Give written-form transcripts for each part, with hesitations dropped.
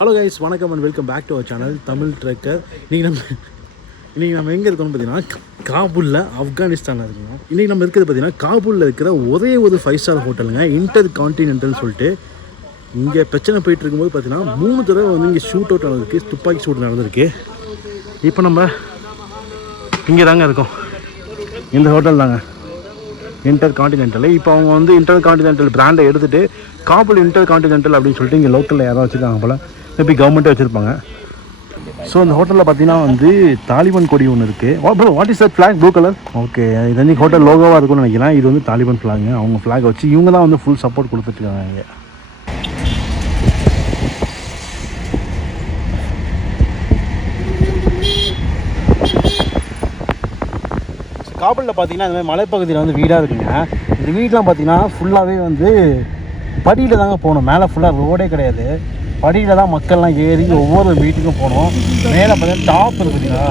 Hello guys, வணக்கம் and welcome back to our channel Tamil trekker. இன்றைக்கி நம்ம எங்கே இருக்கோம்னு பார்த்தீங்கன்னா காபூலில், ஆப்கானிஸ்தானில் இருக்கோம். இன்றைக்கி நம்ம இருக்கிறது பார்த்தீங்கன்னா காபூலில் இருக்கிற ஒரே ஒரு 5 ஸ்டார் ஹோட்டலுங்க, இன்டர் கான்டினென்டல்னு சொல்லிட்டு. இங்கே பிரச்சனை போயிட்டு இருக்கும்போது பார்த்தீங்கன்னா 3 தடவை வந்து இங்கே ஷூட் அவுட் நடந்திருக்கு, துப்பாக்கி சூட் நடந்திருக்கு. இப்போ நம்ம இங்கே தாங்க இருக்கோம், இந்த ஹோட்டல் தாங்க இன்டர் கான்டினென்டல். இப்போ அவங்க வந்து இன்டர் கான்டினென்டல் பிராண்டை எடுத்துகிட்டு காபூல் இன்டர் கான்டினென்டல் அப்படின்னு சொல்லிட்டு இங்கே லோக்கலில் யாராவது வச்சுருக்காங்க போல், மேபி கவர்மெண்ட்டே வச்சுருப்பாங்க. ஸோ இந்த ஹோட்டலில் பார்த்தீங்கன்னா வந்து தாலிபான் கொடி ஒன்று இருக்குது. What is that flag, blue colour? Okay, இது வந்து ஹோட்டல் லோகோவாக இருக்கும்னு நினைக்கிறேன். இது வந்து தாலிபான் ஃப்ளாகுங்க. அவங்க ஃப்ளாக் வச்சு இவங்க தான் வந்து ஃபுல் சப்போர்ட் கொடுத்துட்ருக்காங்க இங்கே. காபூலில் பார்த்தீங்கன்னா இந்த மாதிரி மலைப்பகுதியில் வந்து வீடாக இருக்குங்க. இந்த வீடெலாம் பார்த்தீங்கன்னா ஃபுல்லாகவே வந்து படியில் தாங்க போகணும். மேலே ஃபுல்லாக ரோடே கிடையாது, படியில் தான் மக்கள்லாம் ஏறி ஒவ்வொரு வீட்டுக்கும் போகணும். மேலே பார்த்தீங்கன்னா டாப் இருக்குதுங்களா,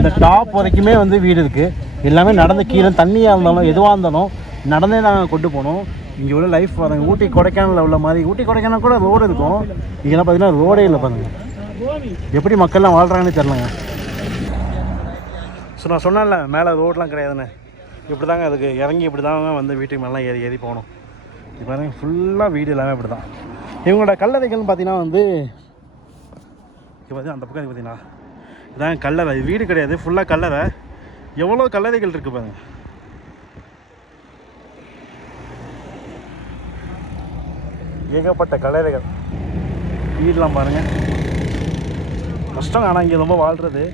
அந்த டாப் வரைக்குமே வந்து வீடு இருக்குது. எல்லாமே நடந்து கீழே தண்ணியாக இருந்தாலும் எதுவாக இருந்தாலும் நடந்தே நாங்கள் கொண்டு போகணும். இங்கே உள்ள லைஃப் பாருங்கள், ஊட்டி கொடைக்கானலில் உள்ள மாதிரி. ஊட்டி கொடைக்கானல் கூட ரோடு இருக்கும், இங்கெல்லாம் பார்த்தீங்கன்னா ரோடே இல்லை பாருங்கள். எப்படி மக்கள்லாம் வாழ்கிறாங்கன்னு தெரிலங்க. ஸோ நான் சொன்னேன்ல, மேலே ரோடெலாம் கிடையாதுன்னு. இப்படி தாங்க அதுக்கு இறங்கி இப்படி தாங்க வந்து வீட்டுக்கு மேலாம் ஏறி போகணும். இப்போ பாருங்கள் ஃபுல்லாக வீடு எல்லாமே இப்படி தான். இவங்களோட கல்லறைகள்னு பார்த்தீங்கன்னா வந்து இப்போ பார்த்தீங்கன்னா அந்த பக்கம் பார்த்தீங்கன்னா இதான் கல்லறை, வீடு கிடையாது, ஃபுல்லாக கல்லறை. எவ்வளோ கல்லறைகள் இருக்குது பாருங்க. ஏகப்பட்ட கல்லறைகள். வீடெலாம் பாருங்கள் கஷ்டம், ஆனால் இங்கே ரொம்ப வாழ்கிறது.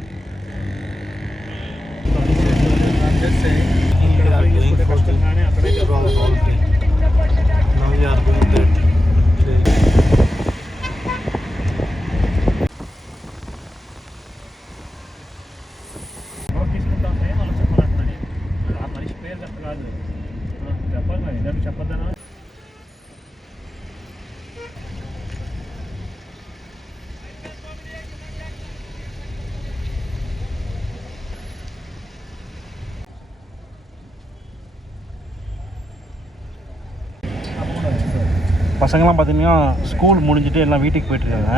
பசங்கள்லாம் பார்த்தீங்கன்னா ஸ்கூல் முடிஞ்சுட்டு எல்லாம் வீட்டுக்கு போயிட்டுருக்காங்க.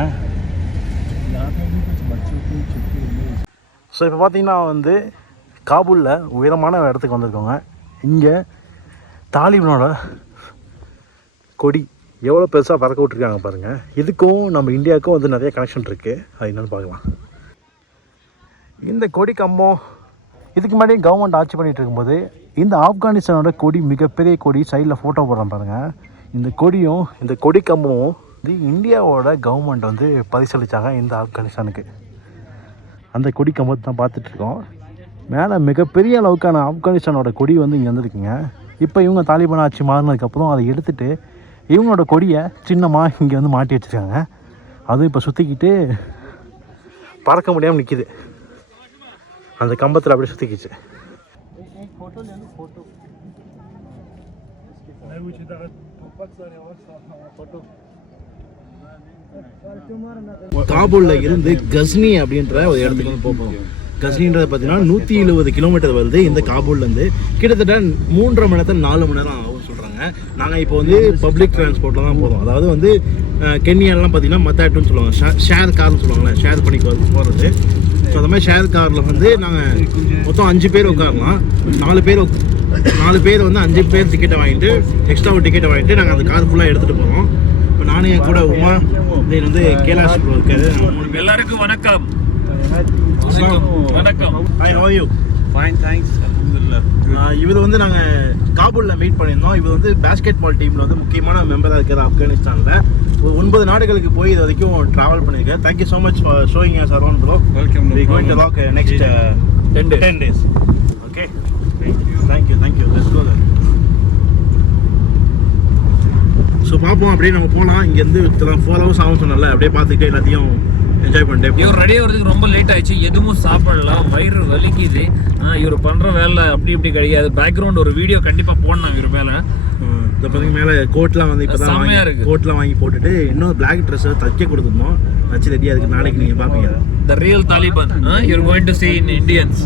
ஸோ இப்போ பார்த்தீங்கன்னா வந்து காபூலில் உயரமான இடத்துக்கு வந்திருக்கோங்க. இங்கே தாலிபானோட கொடி எவ்வளோ பெருசாக பறக்க விட்ருக்காங்க பாருங்கள். இதுக்கும் நம்ம இந்தியாவுக்கும் வந்து நிறைய கனெக்ஷன் இருக்குது. அது என்னென்னு பார்க்கலாம். இந்த கொடி கம்பம் இதுக்கு முன்னாடி கவர்மெண்ட் ஆட்சி பண்ணிகிட்டு இருக்கும்போது இந்த ஆப்கானிஸ்தானோட கொடி, மிகப்பெரிய கொடி, சைடில் ஃபோட்டோ போடுறேன் பாருங்கள். இந்த கொடியும் இந்த கொடி கம்பமும் இது இந்தியாவோட கவர்மெண்ட் வந்து பரிசளித்தாங்க இந்த ஆப்கானிஸ்தானுக்கு. அந்த கொடி கம்பத்தை தான் பார்த்துட்ருக்கோம். மேலே மிகப்பெரிய அளவுக்கான ஆப்கானிஸ்தானோட கொடி வந்து இங்கே வந்துருக்குங்க. இப்போ இவங்க தாலிபான் ஆட்சி மாறினதுக்கப்புறம் அதை எடுத்துகிட்டு இவங்களோட கொடியை சின்னமாக இங்கே வந்து மாட்டி வச்சுருக்காங்க. அதுவும் இப்போ சுற்றிக்கிட்டு பறக்க முடியாமல் நிற்கிது. அந்த கம்பத்தில் அப்படியே சுற்றிக்கிச்சு. காபூலில் இருந்து கஸ்னி அப்படின்ற ஒரு இடத்துக்கு போகும். கஸ்னின்றது பார்த்தீங்கன்னா 170 கிலோமீட்டர் வருது இந்த காபூல்லேருந்து. கிட்டத்தட்ட 3.5 மணி நேரத்தில் 4 மணி நேரம் ஆகும் சொல்கிறாங்க. நாங்கள் இப்போ வந்து பப்ளிக் டிரான்ஸ்போர்ட்டில் தான் போகிறோம். அதாவது வந்து கென்யாலாம் பார்த்தீங்கன்னா மத்தாட்டுன்னு சொல்லுவாங்க, ஷேர் கார்னு சொல்லுவாங்களே, ஷேர் பண்ணி போகிறது. ஸோ அந்த மாதிரி ஷேர் காரில் வந்து நாங்கள் மொத்தம் 5 பேர் உட்காரலாம். 4 பேர் வந்து 5 பேர் டிக்கெட்டை வாங்கிட்டு, எக்ஸ்ட்ரா ஒரு டிக்கெட்டை வாங்கிட்டு நாங்கள் அந்த கார் ஃபுல்லாக எடுத்துகிட்டு போகிறோம். இப்போ நானும் என் கூட உமா, இது வந்து கேலாஷ் ப்ரோ இருக்காரு. எல்லாருக்கும் வணக்கம். வணக்கம். Hi, how are you? Fine, thanks. இவர் வந்து நாங்கள் காபூலில் மீட் பண்ணியிருந்தோம். இவர் வந்து பேஸ்கெட் பால் டீமில் வந்து முக்கியமான மெம்பராக இருக்கிற ஆப்கானிஸ்தானில். ஒரு 9 நாடுகளுக்கு போய் இது வரைக்கும் ட்ராவல் பண்ணியிருக்கேன். Thank you so much for showing us around bro. Welcome. We going to walk next 10 days. Okay, thank you. Let's go. So பார்ப்போம், அப்படியே நம்ம போகலாம். இங்கேருந்து 4 hours ஆகும் சொன்னால, அப்படியே பார்த்துக்கிட்டே எல்லாத்தையும் என்ஜாய் பண்ணிட்டேன். இவர் ரெடி ஆகிறதுக்கு ரொம்ப லேட் ஆயிடுச்சு, எதுவும் சாப்பிடலாம், வயிறு வலிக்குது. இவர் பண்ணுற வேலை அப்படி இப்படி கிடையாது. பேக்ரவுண்ட் ஒரு வீடியோ கண்டிப்பாக போடணும் இவர் மேலே. இந்த பார்த்தீங்க மேலே கோட்லாம் வந்து இப்போ தான் கோட்லாம் வாங்கி போட்டுட்டு இன்னும் பிளாக் ட்ரெஸ்ஸை தைக்க கொடுத்துருந்தோம். தச்சு ரெடியாக இருக்குது. நாளைக்கு நீங்கள் பார்ப்பீங்க. The real Taliban. You're going to see in Indians.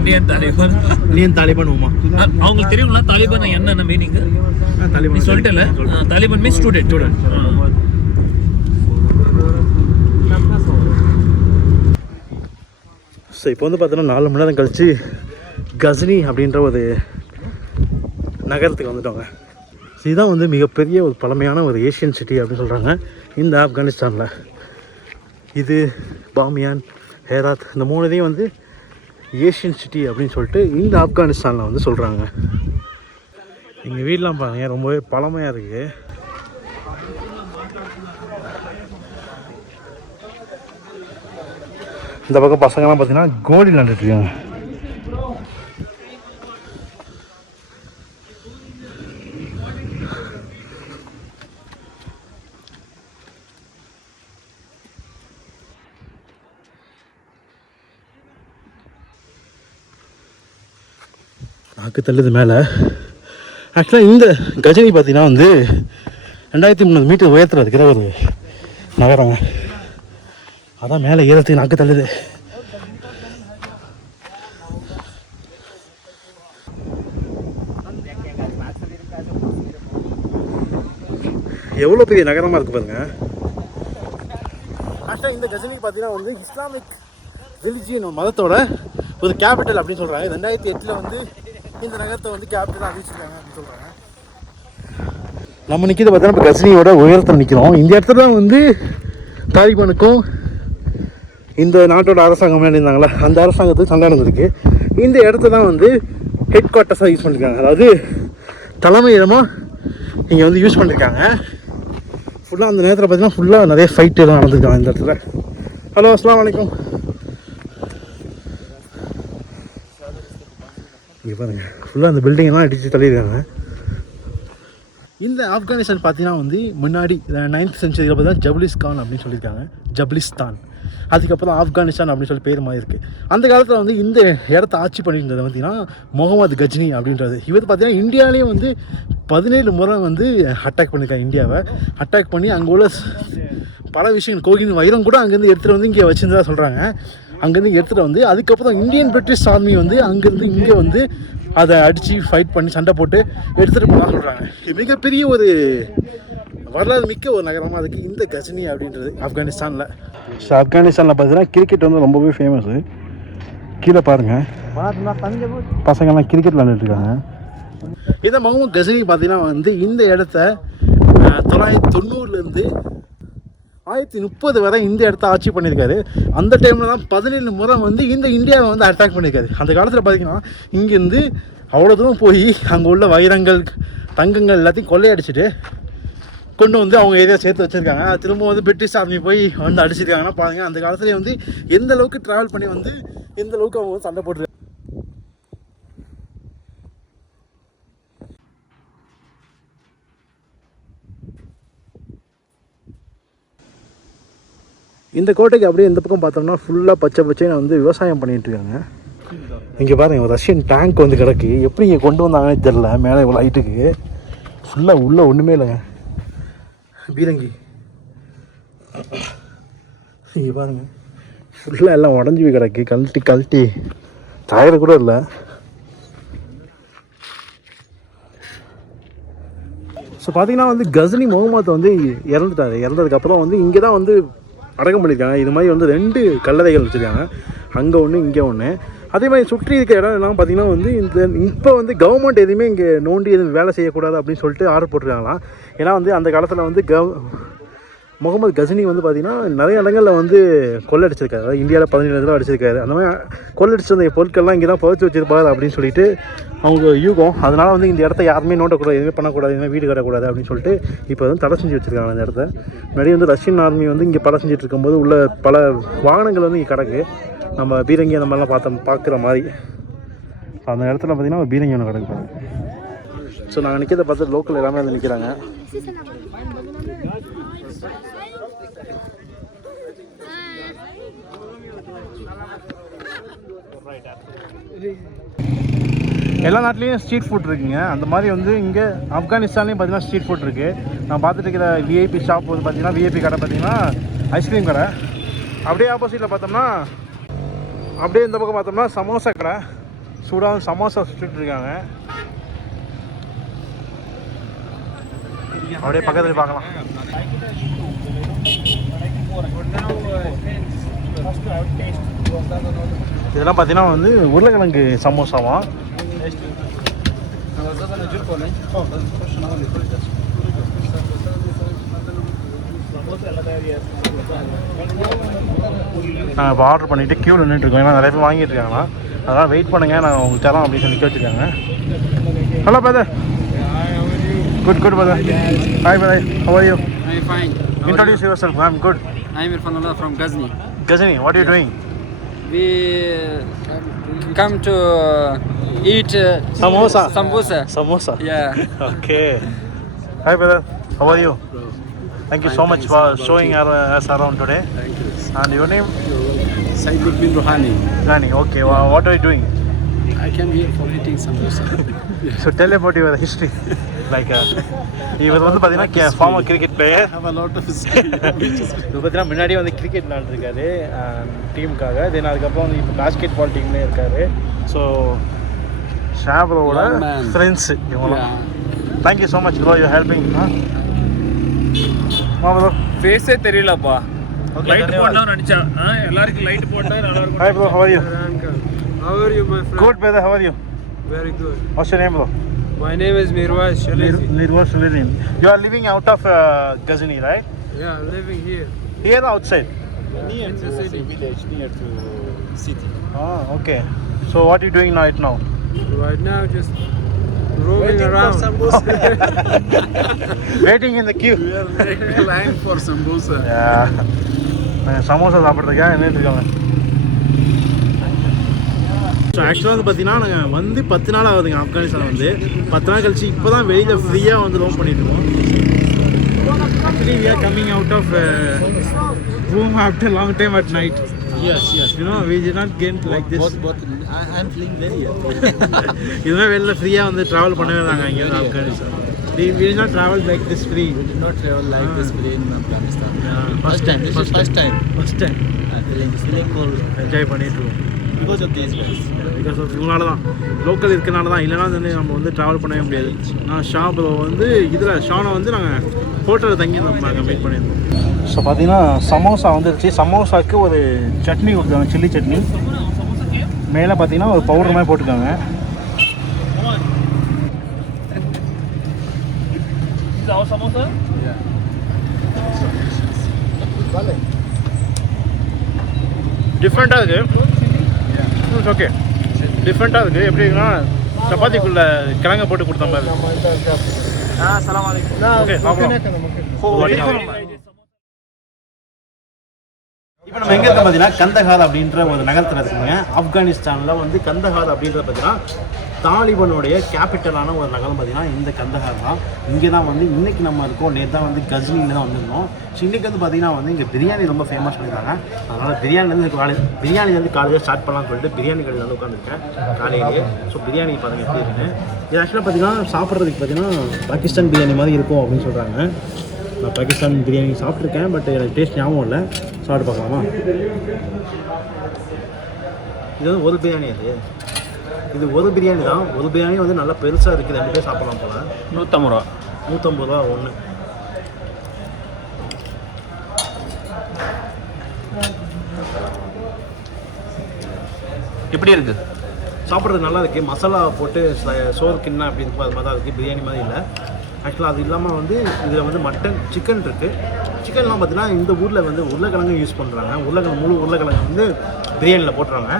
Indian Taliban Uma. அவங்களுக்கு தெரியும்ல தாலிபான் என்ன மீனிங்? தாலிபான் சொல்லிட்டல. Taliban means student. ஸோ இப்போ வந்து பார்த்தோன்னா 4 மணி நேரம் கழித்து கஜினி அப்படின்ற ஒரு நகரத்துக்கு வந்துட்டோங்க. ஸோ இதுதான் வந்து மிகப்பெரிய ஒரு பழமையான ஒரு ஏஷியன் சிட்டி அப்படின்னு சொல்கிறாங்க இந்த ஆப்கானிஸ்தானில். இது பாமியான், ஹேராத், இந்த 3 வந்து ஏஷியன் சிட்டி அப்படின்னு சொல்லிட்டு இந்த ஆப்கானிஸ்தானில் வந்து சொல்கிறாங்க. எங்கள் வீடெலாம் பாருங்கள் ரொம்பவே பழமையாக இருக்குது. இந்த பக்கம் பசங்கள்லாம் பார்த்தீங்கன்னா கோலி விளாண்டுட்ருக்காங்க. நாக்கு தள்ளுது மேலே. ஆக்சுவலாக இந்த கஜினி பார்த்தீங்கன்னா வந்து 2300 மீட்டர் உயரத்தில் இருக்கிற ஒரு நகரங்க. அதான் மேலே ஏறத்துக்கு நாக்கு தள்ளுது. எவ்வளோ பெரிய நகரமாக இருக்குது பாருங்க. ஆக்சுவலாக இந்த கஜினி பார்த்தீங்கன்னா வந்து இஸ்லாமிக் ரிலிஜியன் மதத்தோட ஒரு கேபிட்டல் அப்படின்னு சொல்கிறாங்க. 2008 வந்து இந்த நகரத்தை வந்து கேபிட்டலாக அறிவிச்சிருக்காங்க அப்படின்னு சொல்கிறாங்க. நம்ம நிற்கிறது பார்த்தீங்கன்னா இப்போ கஜினியோட உயரத்தில் நிற்கிறோம். இந்த இடத்துல தான் வந்து தாலிபானுக்கும் இந்த நாட்டோட அரசாங்கம் இருந்தாங்களா அந்த அரசாங்கத்துக்கு சண்டை நடந்திருக்கு. இந்த இடத்த தான் வந்து ஹெட் குவார்ட்டர்ஸாக யூஸ் பண்ணியிருக்காங்க. அதாவது தலைமையிடமாக இங்கே வந்து யூஸ் பண்ணியிருக்காங்க. ஃபுல்லாக அந்த நேரத்தில் பார்த்தீங்கன்னா ஃபுல்லாக நிறைய ஃபைட்டு எல்லாம் நடந்திருக்காங்க இந்த இடத்துல. ஹலோ, அஸ்ஸலாமு அலைக்கும். இங்கே பாருங்கள் ஃபுல்லாக அந்த பில்டிங்கெல்லாம் அடித்து தள்ளியிருக்காங்க. இந்த ஆப்கானிஸ்தான் பார்த்தீங்கன்னா வந்து முன்னாடி 9th சென்ச்சுரியில் பார்த்தீங்கன்னா ஜப்லிஸ்கான் அப்படின்னு சொல்லியிருக்காங்க, ஜப்லிஸ்தான். அதுக்கப்புறம் ஆப்கானிஸ்தான் அப்படின்னு சொல்லி பேர் மாதிரி இருக்குது. அந்த காலத்தில் வந்து இந்த இடத்த ஆட்சி பண்ணியிருந்தது பார்த்தீங்கன்னா முகமது கஜ்னி அப்படின்றது. இவர் பார்த்தீங்கன்னா இந்தியாவிலேயே வந்து 17 முறை வந்து அட்டாக் பண்ணியிருக்காங்க. இந்தியாவை அட்டாக் பண்ணி அங்கே உள்ள பல விஷயங்கள் கோகின் வைரம் கூட அங்கேருந்து எடுத்துகிட்டு வந்து இங்கே வச்சுருந்தா சொல்கிறாங்க. அங்கேருந்து எடுத்துகிட்டு வந்து அதுக்கப்புறம் இந்தியன் பிரிட்டிஷ் ஆர்மி வந்து அங்கேருந்து இங்கே வந்து அதை அடித்து ஃபைட் பண்ணி சண்டை போட்டு எடுத்துகிட்டு போனால் சொல்கிறாங்க. மிகப்பெரிய ஒரு வரலாறு மிக்க ஒரு நகரமாக இருக்குது இந்த கஜினி அப்படின்றது ஆப்கானிஸ்தானில். ஸோ ஆப்கானிஸ்தானில் பார்த்தீங்கன்னா கிரிக்கெட் வந்து ரொம்பவே ஃபேமஸ்ஸு. கீழே பாருங்கள் பசங்கள்லாம் கிரிக்கெட் விளாண்டுட்ருக்காங்க. இதை முகமது கஜினி பார்த்தீங்கன்னா வந்து இந்த இடத்த 990லேருந்து 1030 வரை இந்த இடத்த ஆட்சி பண்ணியிருக்காரு. அந்த டைமில் தான் 17 முறை வந்து இந்த இந்தியாவை வந்து அட்டாக் பண்ணியிருக்காரு. அந்த காலத்தில் பார்த்திங்கன்னா இங்கேருந்து அவ்வளோ தூரம் போய் அங்கே உள்ள வைரங்கள், தங்கங்கள் எல்லாத்தையும் கொள்ளையடிச்சிட்டு கொண்டு வந்து அவங்க ஏரியா சேர்த்து வச்சுருக்காங்க. அது திரும்ப வந்து பிரிட்டிஷ் ஆர்மி போய் வந்து அடிச்சிருக்காங்கன்னா பாருங்கள் அந்த காலத்துலேயே வந்து எந்த அளவுக்கு ட்ராவல் பண்ணி வந்து எந்த அளவுக்கு அவங்க வந்து சண்டை போட்டுருக்காங்க. இந்த கோட்டைக்கு அப்படியே இந்த பக்கம் பார்த்தோம்னா ஃபுல்லாக பச்சை பச்சைன்னு வந்து விவசாயம் பண்ணிகிட்ருக்காங்க. இங்கே பாருங்கள் ஒரு ரஷ்யன் டேங்க் வந்து கிடக்கு. எப்படி இங்கே கொண்டு வந்தாங்கன்னு தெரில. மேலே இவ்வளோ ஹைட்டுக்கு ஃபுல்லாக உள்ளே ஒன்றுமே இல்லைங்க. பீரங்கி இங்கே பாருங்கள் ஃபுல்லாக எல்லாம் உடஞ்சி போய் கிடக்கு. கழட்டி டயர் கூட இல்லை. ஸோ பார்த்தீங்கன்னா வந்து கஜினி முகமது வந்து இறந்துட்டார். இறந்ததுக்கப்புறம் வந்து இங்கே தான் வந்து அடக்கம் பண்ணியிருக்காங்க. இது மாதிரி வந்து 2 கல்லறைகள் வச்சுருக்காங்க. அங்கே ஒன்று, இங்கே ஒன்று. அதே மாதிரி சுற்றி இருக்க இடம் எல்லாம் பார்த்திங்கன்னா வந்து இப்போ வந்து கவர்மெண்ட் எதுவுமே இங்கே நோண்டி எதுவும் வேலை செய்யக்கூடாது அப்படின்னு சொல்லிட்டு ஆர்டர் போட்டிருக்காங்களாம். ஏன்னா வந்து அந்த காலத்தில் வந்து முகமது கஜினி வந்து பார்த்திங்கன்னா நிறைய இடங்களில் வந்து கொள்ளடிச்சிருக்காரு. அதாவது இந்தியாவில் 17 இடத்துல அடிச்சிருக்காரு. அந்த மாதிரி கொள்ளடிச்ச அந்த பொருட்கள்லாம் இங்கே தான் புதைச்சி வச்சிருப்பாரு அப்படின்னு சொல்லிட்டு அவங்க யூகம். அதனால் வந்து இந்த இடத்த யாருமே நோண்டக்கூடாது, எதுவுமே பண்ணக்கூடாது, எதுவுமே வீடு கட்டக்கூடாது அப்படின்னு சொல்லிட்டு இப்போ வந்து தடை செஞ்சு வச்சுருக்காங்க அந்த இடத்த. முன்னாடி வந்து ரஷ்யன் ஆர்மி வந்து இங்கே படம் செஞ்சுட்டு இருக்கும்போது உள்ள பல வாகனங்கள் வந்து இங்கே கிடக்கு. நம்ம பீரங்கி அந்த மாதிரிலாம் பார்க்குற மாதிரி அந்த இடத்துல பார்த்திங்கன்னா ஒரு பீரங்கி ஒன்று கிடக்கு. ஸோ நாங்கள் நிற்கிறத பார்த்து லோக்கல் எல்லாமே வந்து நிற்கிறாங்க. எல்லா நாட்டிலையும் ஸ்ட்ரீட் ஃபுட் இருக்குங்க. அந்த மாதிரி வந்து இங்கே ஆப்கானிஸ்தான்லேயும் பார்த்தீங்கன்னா ஸ்ட்ரீட் ஃபுட் இருக்குது. நான் பார்த்துட்டு இருக்கிற விஐபி ஷாப் வந்து பார்த்தீங்கன்னா விஐபி கடை பார்த்தீங்கன்னா ஐஸ்கிரீம் கடை. அப்படியே ஆப்போசிட்டில் பார்த்தோம்னா அப்படியே இந்த பக்கம் பார்த்தோம்னா சமோசா கடை. சூடாக சமோசா சுட்டுட்டு இருக்காங்க. அப்படியே பக்கத்தில் பார்க்கலாம். இதெல்லாம் பார்த்தீங்கன்னா வந்து உருளைக்கிழங்கு சமோசாவா. நாங்கள் இப்போ ஆர்டர் பண்ணிவிட்டு க்யூவில் நின்றுட்டுருக்கோம். ஏன்னா நிறைய பேர் வாங்கிட்டு இருக்காங்களா, அதனால் வெயிட் பண்ணுங்கள், நான் உங்களுக்கு தரோம் அப்படின்னு சொல்லி வச்சுருக்காங்க. Hello brother. Good brother. Hi brother, how are you? I'm fine. Introduce yourself. I'm good. I'm Irfanullah from Ghazni. Ghazni, what are you doing? We come to eat Samosa. Samosa. Yeah. Okay. Hi brother, how are you? Thank you so much for showing us around today. Thank you. And your name? Saidik bin Rohani. Rani. Okay. What are you doing? I came here for eating samosa. So tell about your history. Like இவர் வந்து பார்த்தீங்கன்னா former cricket player. I have a lot of history. இப்போ பார்த்தீங்கன்னா முன்னாடியே வந்து cricket விளாண்டுருக்காரு டீமுக்காக. தென் அதுக்கப்புறம் வந்து இப்போ பாஸ்கெட் பால் டீம்லேயே இருக்காரு. ஸோ ஷாப்ரோட ஃப்ரெண்ட்ஸு இவங்களாம். Thank you so much bro, you helping. Bro ஃபேஸே தெரியலப்பா. லைட் போடலாம் நினைச்சா. எல்லாருக்கும் லைட் போட்டா நல்லா இருக்கும். Hi bro, how are you? How are you, my friend? Good brother, how are you? Very good. What's your name bro? My name is Mirwais Shalizi. Nirwas Shalizi. You are living out of Ghazni, right? Yeah, living here. Here or outside? Near It's to a city. village, near to city. Oh, okay. So what are you doing right now? Right now, just roaming around. Waiting in the queue. We are making line for samosa. Yeah. Samosa சாப்பிட்றதுக்காக நின்றுட்டு இருக்காங்க. So ஆக்சுவலாக வந்து பார்த்தீங்கன்னா நாங்கள் வந்து 10 நாள் ஆகுதுங்க ஆப்கானிஸ்தான் வந்து. 10 நாள் கழிச்சு இப்போ தான் வெளியில் ஃப்ரீயாக வந்து ரோம் பண்ணிட்டுருக்கோம். Actually we are coming out of room after long time at night. Yes. You know, we did not get like this. But I'm feeling very happy. இதுவே வெளியில் ஃப்ரீயாக வந்து ட்ராவல் பண்ணவே நாங்கள் இங்கே வந்து Afghanistan. We did not travel like this free. We did not travel like this free in Afghanistan. First time. This is first time. I'm feeling cool enjoy பண்ணிட்டுருக்கோம். because of these guys. Because of இவங்களால தான், local இருக்கனால தான். இல்லைனா வந்து நம்ம வந்து travel பண்ணவே முடியாது. நான் ஷாப்பில் வந்து இதில் ஷானை வந்து நாங்கள் ஹோட்டலில் தங்கி நாங்கள் மீட் பண்ணியிருந்தோம். ஸோ பார்த்தீங்கன்னா சமோசா வந்துருச்சு. சமோசாவுக்கு ஒரு சட்னி கொடுத்தாங்க, சில்லி சட்னி. மேலே பார்த்தீங்கன்னா ஒரு பவுடர் மாதிரி போட்டுருக்காங்க. சமோசா டிஃப்ரெண்ட்டாக இருக்குது. ஓகே, டிஃப்ரெண்ட்டாக இருக்குது. எப்படி இருக்குன்னா சப்பாத்திக்குள்ளே கிழங்க போட்டு கொடுத்த மாதிரி. இப்போ நம்ம எங்கே இருக்கோம் பார்த்தீங்கன்னா கந்தஹார் அப்படின்ற ஒரு நகரத்தில் இருக்குங்க. ஆப்கானிஸ்தானில் வந்து கந்தஹார் அப்படின்றது பார்த்தீங்கன்னா தாலிபனுடைய கேபிட்டலான ஒரு நகரம் பார்த்தீங்கன்னா இந்த கந்தஹார் தான். இங்கே தான் வந்து இன்றைக்கி நம்ம இருக்கோம். நேற்று தான் வந்து கஸ்னியில் தான் வந்திருந்தோம். ஸோ இன்றைக்கி வந்து பார்த்திங்கன்னா வந்து இங்கே பிரியாணி ரொம்ப ஃபேமஸ் பண்ணியிருக்காங்க. அதனால் பிரியாணிலேருந்து காலையில் ஸ்டார்ட் பண்ணலாம்னு சொல்லிட்டு பிரியாணி கடையில் வந்து உட்காந்துருக்கேன் காலையிலேயே. ஸோ பிரியாணி பாருங்கள் எப்படி இருக்குன்னு. இது ஆக்சுவலாக பார்த்தீங்கன்னா சாப்பிட்றதுக்கு பார்த்தீங்கன்னா பாகிஸ்தான் பிரியாணி மாதிரி இருக்கும் அப்படின்னு சொல்கிறாங்க. நான் பாகிஸ்தான் பிரியாணி சாப்பிட்ருக்கேன், பட் எனக்கு டேஸ்ட் ஞாபகம் இல்லை. சாப்பிட்டு பார்க்கலாமா? இது வந்து ஒரு பிரியாணி. இது ஒரு பிரியாணி தான். ஒரு பிரியாணி வந்து நல்லா பெருசாக இருக்குது. 2 பேர் சாப்பிட்லாம் போல். 150 ரூபா. 150 ரூபா ஒன்று. எப்படி இருக்கு? சாப்பிட்றது நல்லா இருக்குது. மசாலா போட்டு சோறு கிண்ணா அப்படி இருக்கும், அது மாதிரி தான் இருக்குது. பிரியாணி மாதிரி இல்லை. ஆக்சுவலாக அது இல்லாமல் வந்து இதில் வந்து மட்டன், சிக்கன் இருக்குது. சிக்கன்லாம் பார்த்தீங்கன்னா இந்த ஊரில் வந்து உருளைக்கிழங்கு யூஸ் பண்ணுறாங்க. முழு உருளைக்கிழங்கு வந்து பிரியாணியில் போட்டுறாங்க.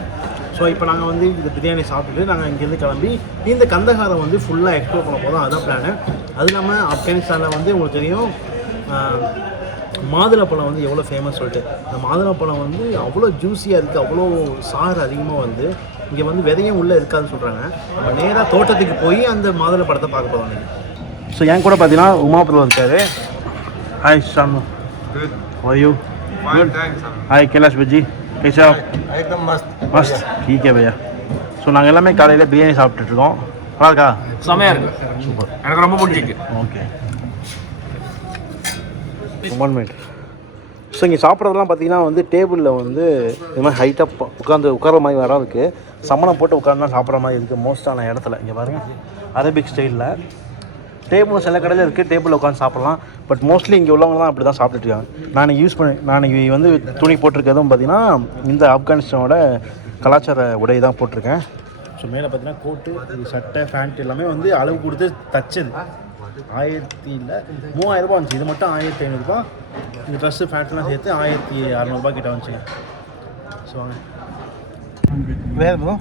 ஸோ இப்போ நாங்கள் வந்து இந்த பிரியாணி சாப்பிட்டுட்டு நாங்கள் இங்கேருந்து கிளம்பி இந்த கந்தஹாரை வந்து ஃபுல்லாக எக்ஸ்ப்ளோர் பண்ண போதும். அதுதான் பிளானு. அது இல்லாமல் ஆப்கானிஸ்தானில் வந்து உங்களுக்கு தெரியும் மாதுளப்பழம் வந்து எவ்வளோ ஃபேமஸ் சொல்லிட்டு. இந்த மாதுளப்பழம் வந்து அவ்வளோ ஜூஸியாக இருக்குது, அவ்வளோ சாறு அதிகமாக வந்து இங்கே வந்து விதையும் உள்ளே இருக்காதுன்னு சொல்கிறாங்க. நம்ம நேராக தோட்டத்துக்கு போய் அந்த மாதுளப்பழத்தை பார்க்க போகிறோம். ஸோ என் கூட பார்த்தீங்கன்னா உமாபுரம் இருக்காரு. Hi Shanu, Good. How are you? Fine, thanks. Hi Kailash भजी, कैसे आप? एकदम मस्त. मस्त, ठीक है भैया. ஸோ நாங்கள் எல்லாமே காலையில் பிரியாணி சாப்பிட்டுட்ருக்கோம். நல்லா இருக்கா? செமையா இருக்கு. சூப்பர், எனக்கு ரொம்ப பிடிச்சிருக்கு. ஓகே. 1 மினிட். ஸோ இங்கே சாப்பிட்றதுலாம் பார்த்தீங்கன்னா வந்து டேபிளில் வந்து இது மாதிரி ஹைட்டாக உட்கார மாதிரி வர இருக்குது. சமணம் போட்டு உட்காந்து சாப்பிட்ற மாதிரி இருக்குது மோஸ்ட்டான இடத்துல. இங்கே பாருங்கள், அரபிக் ஸ்டைலில் டேபிள் சில கடையில் இருக்குது, டேபிளில் உட்காந்து சாப்பிட்லாம். பட் மோஸ்ட்லி இங்கே உள்ளவங்க தான் அப்படி தான் சாப்பிட்டுருக்காங்க. நான் வந்து துணி போட்டிருக்கிறதும் பார்த்தீங்கன்னா இந்த ஆப்கானிஸ்தானோட கலாச்சார உடை தான் போட்டிருக்கேன். ஸோ மேலே பார்த்தீங்கன்னா கோட்டு, இது சட்டை, பேண்ட் எல்லாமே வந்து அளவு கொடுத்து தச்சது. 3000 ரூபா வந்துச்சு. இது மட்டும் 1500 ரூபா. இந்த ட்ரெஸ்ஸு பேண்ட்லாம் சேர்த்து 1600 ரூபா கிட்ட வந்துச்சுங்க. ஸோ வாங்க வேறு ப்ரோ.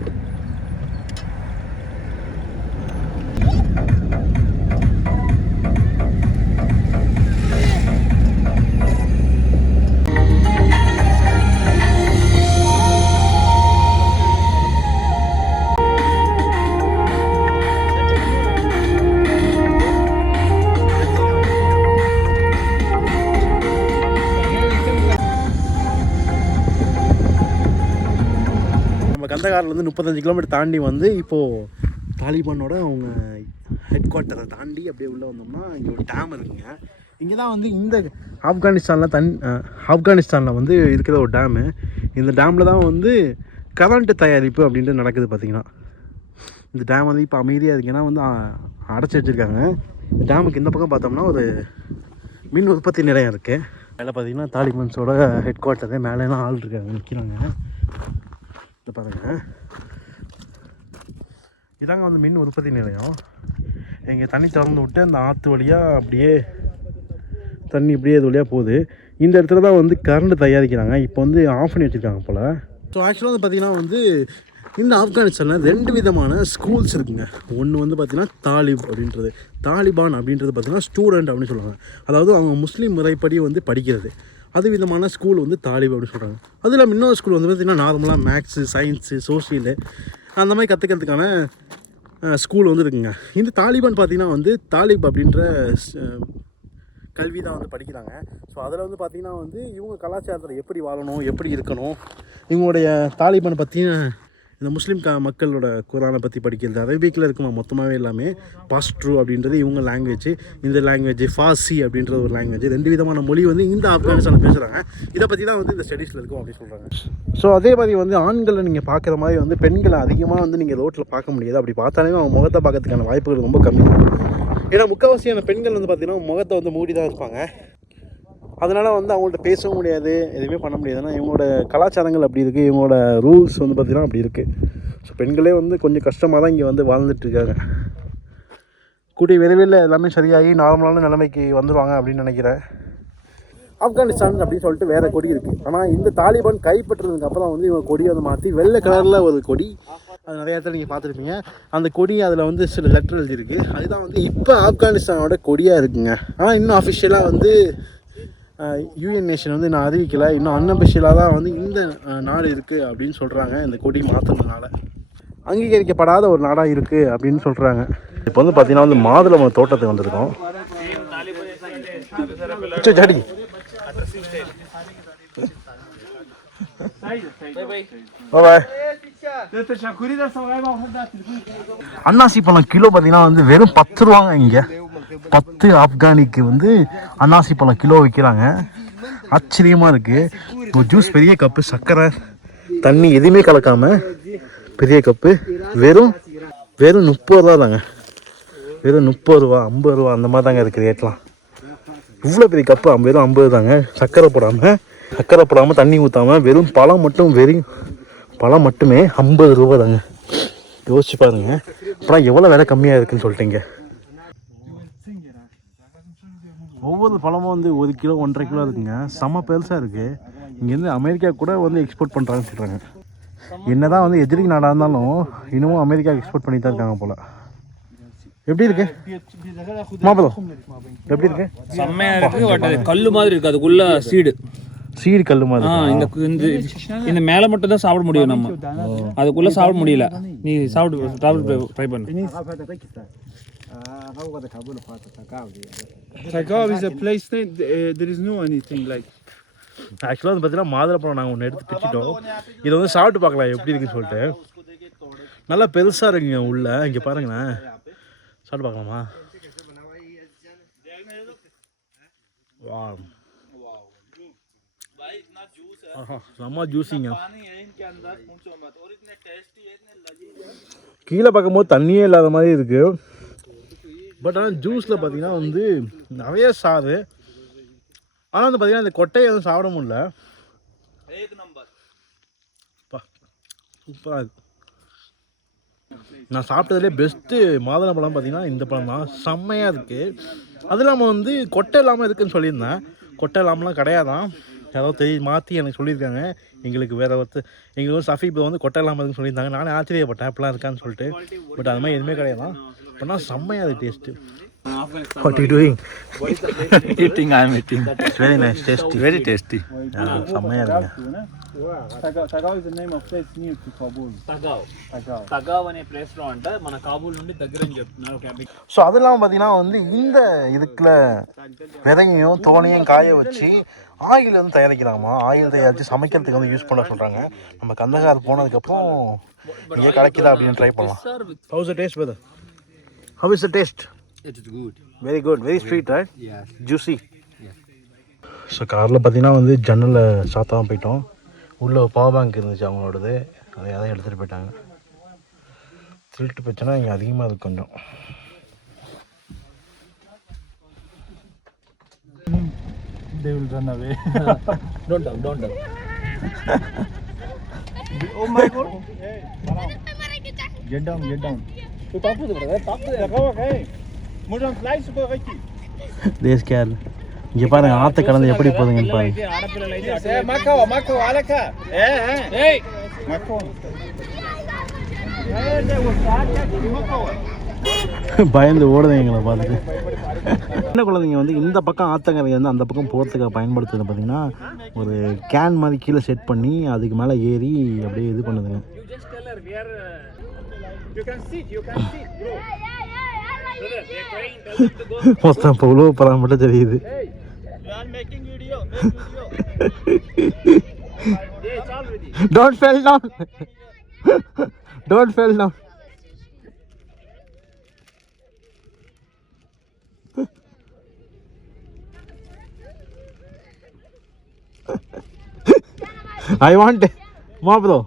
கந்தகாரிலேருந்து 35 கிலோமீட்டர் தாண்டி வந்து இப்போது தாலிபானோட அவங்க ஹெட் குவார்ட்டரை தாண்டி அப்படியே உள்ளே வந்தோம்னா இங்கே ஒரு டேம் இருக்குங்க. இங்கே தான் வந்து இந்த ஆப்கானிஸ்தானில் வந்து இருக்கிற ஒரு டேமு. இந்த டேமில் தான் வந்து கரண்ட்டு தயாரிப்பு அப்படின்ட்டு நடக்குது. பார்த்திங்கன்னா இந்த டேம் வந்து இப்போ அமைதியாக இருக்குன்னா வந்து அடைச்சி வச்சுருக்காங்க. இந்த டேமுக்கு இந்த பக்கம் பார்த்தோம்னா ஒரு மின் உற்பத்தி நிலையம் இருக்குது. மேலே பார்த்திங்கன்னா தாலிபான்ஸோட ஹெட் குவார்ட்டரு. மேலேலாம் ஆள் இருக்காங்க, நிற்கிறாங்க. இதை பாருங்கள், இதாங்க வந்து மின் உற்பத்தி நிலையம். இங்கே தண்ணி திறந்து விட்டு அந்த ஆற்று வழியாக அப்படியே தண்ணி இப்படியே இது வழியாக போகுது. இந்த இடத்துல தான் வந்து கரண்ட் தயாரிக்கிறாங்க. இப்போ வந்து ஆஃப் பண்ணி வச்சுருக்காங்க போல். ஸோ ஆக்சுவலாக வந்து பார்த்திங்கன்னா வந்து இந்த ஆப்கானிஸ்தானில் 2 விதமான ஸ்கூல்ஸ் இருக்குங்க. ஒன்று வந்து பார்த்திங்கன்னா தாலிபான் அப்படின்றது பார்த்திங்கன்னா ஸ்டூடெண்ட் அப்படின்னு சொல்லுவாங்க. அதாவது அவங்க முஸ்லீம் முறைப்படி வந்து படிக்கிறது. அது விதமான ஸ்கூல் வந்து தாலிப் அப்படின்னு சொல்கிறாங்க. அதில் இன்னொரு ஸ்கூல் வந்து பார்த்திங்கன்னா நார்மலாக மேக்ஸு, சயின்ஸு, சோஷியலு அந்த மாதிரி கற்றுக்கிறதுக்கான ஸ்கூல் வந்து இருக்குங்க. இந்த தாலிபான் பார்த்திங்கன்னா வந்து தாலிப் அப்படின்ற கல்வி தான் வந்து படிக்கிறாங்க. ஸோ அதில் வந்து பார்த்திங்கன்னா வந்து இவங்க கலாச்சாரத்தில் எப்படி வாழணும், எப்படி இருக்கணும், இவங்களுடைய தாலிபானை பற்றின இந்த முஸ்லீம் மக்களோட குரானை பற்றி படிக்கிறது. அரபிக்கில் இருக்குமா மொத்தமாகவே எல்லாமே. பாஸ்ட்ரு அப்படின்றது இவங்க லாங்குவேஜ். இந்த லாங்குவேஜ் ஃபார்சி அப்படின்ற ஒரு லாங்குவேஜ். 2 விதமான மொழி வந்து இந்த ஆப்கானிஸ்தானில் பேசுகிறாங்க. இதை பற்றி தான் வந்து இந்த ஸ்டடீஸில் இருக்கும் அப்படின்னு சொல்கிறாங்க. ஸோ அதே மாதிரி வந்து ஆண்களை நீங்கள் பார்க்குற மாதிரி வந்து பெண்களை அதிகமாக வந்து நீங்கள் ரோட்டில் பார்க்க முடியாது. அப்படி பார்த்தாலே அவங்க முகத்தை பார்க்கறதுக்கான வாய்ப்புகள் ரொம்ப கம்மி. ஏன்னா முக்கால்வாசியான பெண்கள் வந்து பார்த்திங்கன்னா முகத்தை வந்து மூடி தான் இருப்பாங்க. அதனால் வந்து அவங்கள்ட்ட பேசவும் முடியாது, எதுவுமே பண்ண முடியாது. ஏன்னா இவங்களோட கலாச்சாரங்கள் அப்படி இருக்குது, இவங்களோட ரூல்ஸ் வந்து பார்த்திங்கன்னா அப்படி இருக்குது. ஸோ பெண்களே வந்து கொஞ்சம் கஷ்டமாக தான் இங்கே வந்து வாழ்ந்துட்டுருக்காங்க. கூடிய விரைவில் எல்லாமே சரியாகி நார்மலான நிலைமைக்கு வந்துடுவாங்க அப்படின்னு நினைக்கிறேன். ஆப்கானிஸ்தான் அப்படின்னு சொல்லிட்டு வேறு கொடி இருக்குது. ஆனால் இந்த தாலிபான் கைப்பற்றுறதுக்கு அப்புறம் வந்து இவங்க கொடியை வந்து மாற்றி வெள்ளை கலரில் ஒரு கொடி, அது நிறைய இடத்துல நீங்கள் பார்த்துருப்பீங்க. அந்த கொடி அதில் வந்து சில லெட்டர் எழுதியிருக்கு. அதுதான் வந்து இப்போ ஆப்கானிஸ்தானோட கொடியாக இருக்குங்க. ஆனால் இன்னும் அஃபிஷியலாக வந்து யூஎன் நேஷன் வந்து நான் அறிவிக்கலை. இன்னும் அன்அஃபிஷியலாக தான் வந்து இந்த நாடு இருக்குது அப்படின்னு சொல்கிறாங்க. இந்த கொடி மாற்றினதுனால அங்கீகரிக்கப்படாத ஒரு நாடாக இருக்குது அப்படின்னு சொல்கிறாங்க. இப்போ வந்து பார்த்திங்கன்னா வந்து மாதுளை தோட்டத்துக்கு வந்திருக்கோம். ஜாடி அன்னாசி பழம் கிலோ பார்த்தீங்கன்னா வந்து வெறும் 10 ரூபாங்க. இங்கே 10 ஆப்கானிக்கு வந்து அன்னாசி பழம் கிலோ விற்கிறாங்க. ஆச்சரியமாக இருக்குது. ஒரு ஜூஸ் பெரிய கப்பு, சர்க்கரை, தண்ணி எதுவுமே கலக்காமல் பெரிய கப்பு வெறும் 30 ரூபா தாங்க. வெறும் 30 ரூபா, 50 ரூபா அந்த மாதிரி தாங்க இருக்குது ரேட்லாம். இவ்வளோ பெரிய கப்பு வெறும் 50 தாங்க. சர்க்கரை போடாமல் தண்ணி ஊற்றாமல் வெறும் பழம் மட்டுமே 50 ரூபா தாங்க. யோசிச்சு பாருங்க. அப்புறம் எவ்வளோ விலை கம்மியாக இருக்குன்னு சொல்லிட்டீங்க. ஒவ்வொரு பழமும் வந்து 1 கிலோ 1.5 கிலோ இருக்குங்க. செம்ம பெருசாக இருக்குது. இங்கேருந்து அமெரிக்கா கூட வந்து எக்ஸ்போர்ட் பண்ணுறாங்கன்னு சொல்கிறாங்க. என்ன தான் வந்து எதிரி நாடாக இருந்தாலும் இன்னமும் அமெரிக்கா எக்ஸ்போர்ட் பண்ணி தான் இருக்காங்க போல். எப்படி இருக்கு மாம்பழம்? எப்படி இருக்கு? செம்மையாக இருக்குது. பட் அது கல் மாதிரி இருக்குது. அதுக்குள்ள சீடு கல் மாதிரி. இந்த மேலே மட்டும் தான் சாப்பிட முடியும். நம்ம அதுக்குள்ளே சாப்பிட முடியல. நீ சாப்பிட்டு ட்ரை பண்ணு. Tagav is a place that there is no anything like. ஆக்சுவலாக வந்து பார்த்தீங்கன்னா மாதுளப்பழம் நாங்கள் ஒன்று எடுத்து பிச்சுட்டோம். இதை வந்து சாப்பிட்டு பார்க்கலாம் எப்படி இருக்குன்னு சொல்லிட்டு. நல்லா பெருசாக இருக்குங்க உள்ள. இங்கே பாருங்களேன், சாப்பிட்டு பார்க்கலாமா? வா, செம்ம ஜூஸிங்க. கீழே பார்க்கும்போது தண்ணியே இல்லாத மாதிரி இருக்குது. பட் ஆனால் ஜூஸில் பார்த்தீங்கன்னா வந்து நிறைய சாறு. ஆனால் வந்து பார்த்தீங்கன்னா இந்த கொட்டையை வந்து சாப்பிட முடியல. சூப்பராக இருக்குது. நான் சாப்பிட்டதுலேயே பெஸ்ட்டு மாதுளை பழம் பார்த்தீங்கன்னா இந்த பழம் தான். செம்மையாக இருக்குது. அது இல்லாமல் வந்து கொட்டை இல்லாமல் இருக்குதுன்னு சொல்லியிருந்தேன். கொட்டை இல்லாமலாம் கிடையாதான். ஏதாவது மாற்றி எனக்கு சொல்லியிருக்காங்க. எங்களுக்கு வேறு எங்களுக்கு வந்து சஃபி இப்போ வந்து கொட்டை இல்லாமல் இருக்குன்னு சொல்லியிருந்தாங்க. நானே ஆச்சரியப்பட்டேன் இப்படிலாம் இருக்கான்னு சொல்லிட்டு. பட் அது மாதிரி எதுவுமே கிடையாதான். அப்படின்னா செம்மையாக அது taste. What are you doing? Eating, I am eating. It's very nice, tasty. Very tasty. செம்மையாக இருக்குங்க. Tagaw is the name of place near to Kabul. தகாவ் అనే ప్లేస్లో అంటే మన కాబూల్ నుండి దగ్గర అని చెప్తున్నారు. ஸோ அது இல்லாமல் பார்த்தீங்கன்னா வந்து இந்த இதுக்குள்ள விதையும் தோனையும் காய வச்சு ஆயில் வந்து தயாரிக்கிறாமா. ஆயில் தயாரித்து சமைக்கிறதுக்கு வந்து யூஸ் பண்ண சொல்கிறாங்க. நம்ம கந்தகார் போனதுக்கப்புறம் இங்கே கிடைக்குதா அப்படின்னு ட்ரை பண்ணலாம். How is the taste, brother? How is the taste? It's good. Very good. Very sweet, right? Yes. Juicy. So காரில் பார்த்தீங்கன்னா வந்து ஜன்னலில் சாத்தாமல் போயிட்டோம். உள்ளே பவர் பேங்க் இருந்துச்சு அவங்களோடது. அதை எதாவது எடுத்துகிட்டு போயிட்டாங்க. திருட்டு பிரச்சனை இங்கே அதிகமாக இருக்குது கொஞ்சம். They will run away. Don't talk. Oh my God! Get down. talk to the brother. Tagaw, hey. Mudam fly super Ricky. தேஸ் கேர். இங்கே பாருங்கள் ஆற்று கடந்து எப்படி போகுதுங்கன்னு பாருங்க. Mako, alaka. Hey. Mako. பயந்து ஓடுது எங்களை பார்த்துட்டு. சின்ன குழந்தைங்க வந்து இந்த பக்கம் ஆற்றங்கரை வந்து அந்த பக்கம் போகிறதுக்காக பயன்படுத்துறது பார்த்தீங்கன்னா ஒரு கேன் மாதிரி கீழே செட் பண்ணி அதுக்கு மேலே ஏறி அப்படியே இது பண்ணுதுங்க. மொத்தம் இப்போ உழவு படம் மட்டும் தெரியுது. Don't fall down. Don't fall down. I want Ma bro.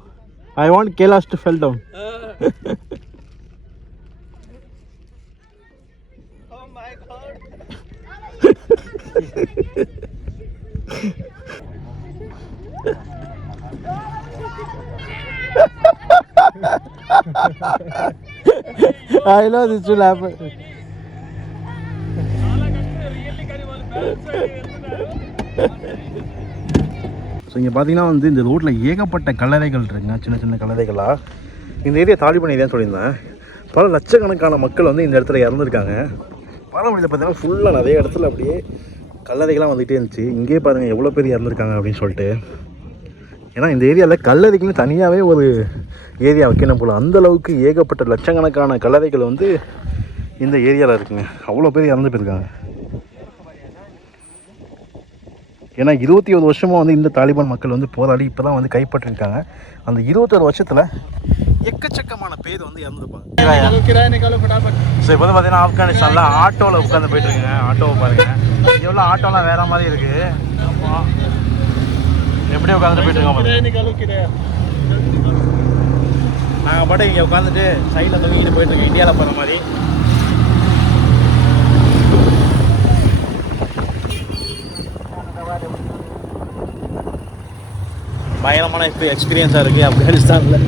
I want Kailash to fall down. Oh my God. I know this will happen. So இங்கே பார்த்தீங்கன்னா வந்து இந்த ரோட்டில் ஏகப்பட்ட கல்லறைகள் இருக்குங்க. சின்ன சின்ன கல்லறைகளாக. இந்த ஏரியா தாலிபான் ஏரியான்னு சொல்லியிருந்தேன். பல லட்சக்கணக்கான மக்கள் வந்து இந்த இடத்துல இறந்துருக்காங்க. பரவாயில்ல பார்த்தீங்கன்னா ஃபுல்லாக நிறைய இடத்துல அப்படியே கல்லறைகள்லாம் வந்துகிட்டே இருந்துச்சு. இங்கேயே பாருங்கள் எவ்வளோ பேர் இறந்துருக்காங்க அப்படின்னு சொல்லிட்டு. ஏன்னா இந்த ஏரியாவில் கல்லறைக்குன்னு தனியாகவே ஒரு ஏரியா வைக்கணும் போல். அந்தளவுக்கு ஏகப்பட்ட லட்சக்கணக்கான கல்லறைகள் வந்து இந்த ஏரியாவில் இருக்குங்க. அவ்வளோ பேர் இறந்து போயிருக்காங்க. ஏன்னா 21 வருஷமாக வந்து இந்த தாலிபான் மக்கள் வந்து போராடி இப்போ தான் வந்து கைப்பற்றிருக்காங்க. அந்த 21 வருஷத்தில் எக்கச்சக்கமான பேர் வந்து இறந்துருப்பாங்க. ஸோ இப்போ வந்து பார்த்தீங்கன்னா ஆப்கானிஸ்தானில் ஆட்டோவில் உட்காந்து போயிட்டுருக்குங்க. ஆட்டோவை பாருங்கள் எவ்வளோ ஆட்டோலாம் வேறு மாதிரி இருக்குது. எப்படி உட்காந்துட்டு போயிட்டுருக்கோம். நாங்கள் பாட்டு இங்கே உட்காந்துட்டு சைடில் தூக்கிட்டு போயிட்டுருக்கோம் இந்தியாவில் போகிற மாதிரி. பயங்கரமான இப்போ எக்ஸ்பீரியன்ஸாக இருக்குது ஆப்கானிஸ்தானில்.